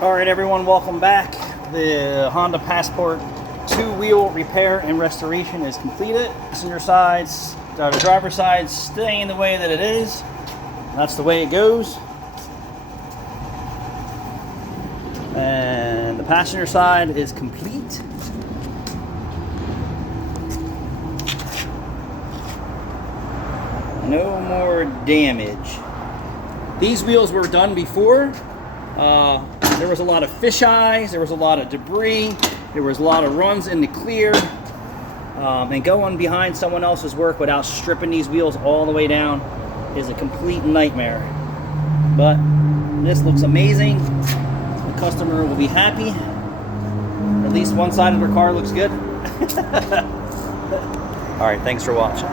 All right, everyone, welcome back. The Honda Passport two-wheel repair and restoration is completed. Passenger sides, the driver's side staying the way that it is. That's the way it goes. And the passenger side is complete. No more damage. These wheels were done before. There was a lot of fisheyes, there was a lot of debris, there was a lot of runs in the clear. And going behind someone else's work without stripping these wheels all the way down is a complete nightmare. But this looks amazing. The customer will be happy. At least one side of their car looks good. All right, thanks for watching.